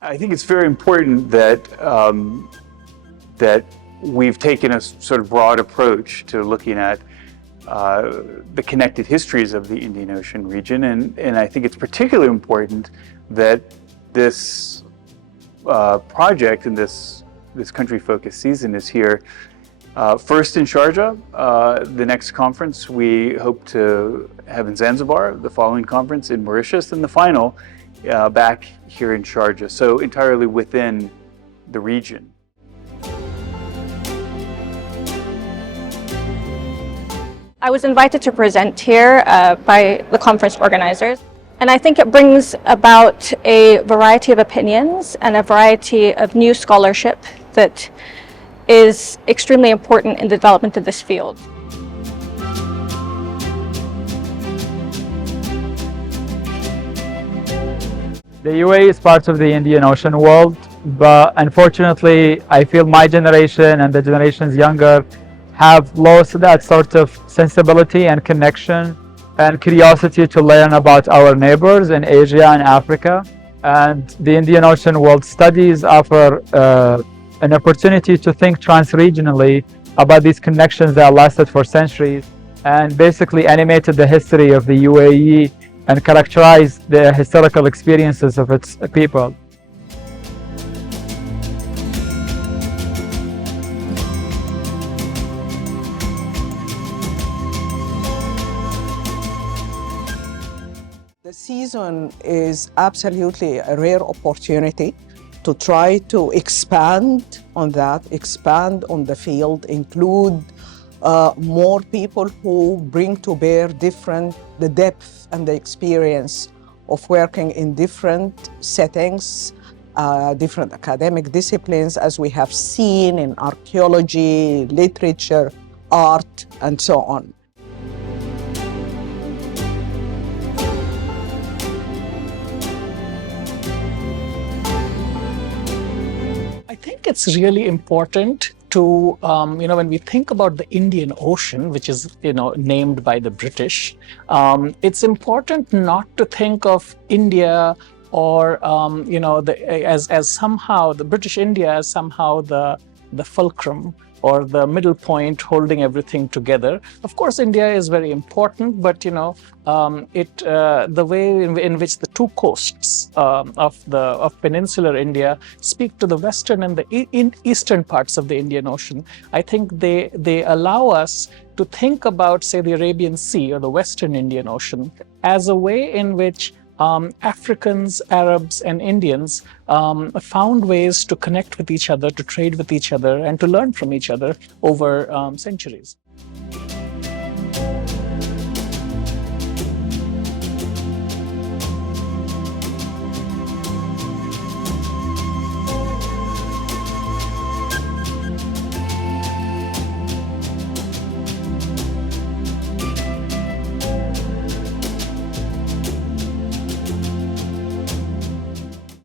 I think it's very important that that we've taken a sort of broad approach to looking at the connected histories of the Indian Ocean region, and I think it's particularly important that this project and this country-focused season is here. First in Sharjah, the next conference we hope to have in Zanzibar, the following conference in Mauritius, and the final back here in Sharjah, so entirely within the region. I was invited to present here by the conference organizers, and I think it brings about a variety of opinions and a variety of new scholarship that is extremely important in the development of this field. The UAE is part of the Indian Ocean world, but unfortunately I feel my generation and the generations younger have lost that sort of sensibility and connection and curiosity to learn about our neighbors in Asia and Africa. And the Indian Ocean World Studies offer an opportunity to think trans-regionally about these connections that lasted for centuries and basically animated the history of the UAE and characterized the historical experiences of its people. The season is absolutely a rare opportunity to try to expand on that, expand on the field, include more people who bring to bear the depth and the experience of working in different settings, different academic disciplines, as we have seen in archaeology, literature, art, and so on. I think it's really important to, when we think about the Indian Ocean, which is, named by the British, it's important not to think of India or, as somehow the British India as somehow the fulcrum or the middle point holding everything together. Of course, India is very important, but the way in which the two coasts of peninsular India speak to the western and the eastern parts of the Indian Ocean, I think they allow us to think about, say, the Arabian Sea or the Western Indian Ocean as a way in which Africans, Arabs, and Indians found ways to connect with each other, to trade with each other, and to learn from each other over centuries.